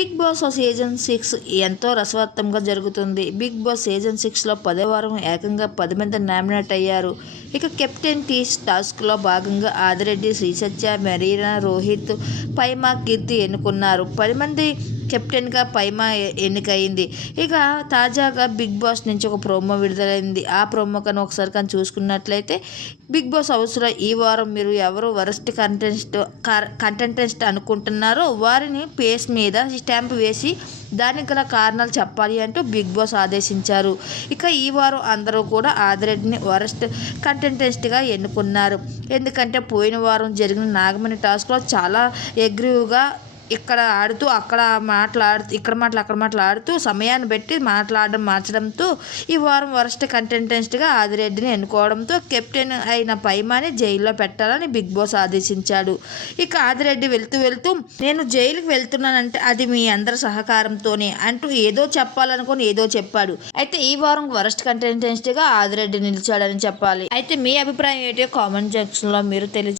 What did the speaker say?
Big boss season 6 ఎంతో రసవత్తంగా జరుగుతుంది. Big boss season 6లో 10వ వారం ఏకంగా 10 మంది నామినేట్ అయ్యారు. ఇక కెప్టెన్ టాస్క్లో భాగంగా ఆదిరెడ్డి, శ్రీసత్య, మెరీనా, రోహిత్, పైమా, కీర్తి ఎన్నుకున్నారు. 10 మంది కెప్టెన్గా పైమా ఎన్నికైంది. ఇక తాజాగా బిగ్ బాస్ నుంచి ఒక ప్రోమో విడుదలైంది. ఆ ప్రోమో కానీ ఒకసారి కానీ చూసుకున్నట్లయితే బిగ్ బాస్ హౌస్లో ఈ వారం మీరు ఎవరు వరస్ట్ కంటెంటెంట్ అనుకుంటున్నారో వారిని పేస్ మీద స్టాంప్ వేసి దానికి గల కారణాలు చెప్పాలి అంటూ బిగ్ బాస్ ఆదేశించారు. ఇక ఈ వారం అందరూ కూడా ఆదిరెడ్డిని వరస్ట్ కంటెంటెంట్గా ఎన్నుకున్నారు. ఎందుకంటే పోయిన వారం జరిగిన నాగమణి టాస్క్లో చాలా అగ్రెసివ్గా ఇక్కడ ఆడుతూ అక్కడ ఇక్కడ మాట్లాడుతూ సమయాన్ని బట్టి మార్చడంతో ఈ వారం వరస్ట్ కంటెంటెంట్గా ఆదిరెడ్డిని ఎన్నుకోవడంతో కెప్టెన్ అయిన పైమాని జైల్లో పెట్టాలని బిగ్ బాస్ ఆదేశించాడు. ఇక ఆదిరెడ్డి వెళ్తూ నేను జైలుకి వెళ్తున్నానంటే అది మీ అందరి సహకారంతోనే అంటూ ఏదో చెప్పాలనుకొని ఏదో చెప్పాడు. అయితే ఈ వారం వరస్ట్ కంటెంటెంట్గా ఆదిరెడ్డి నిలిచాడని చెప్పాలి. అయితే మీ అభిప్రాయం ఏంటో కామెంట్ సెక్షన్లో మీరు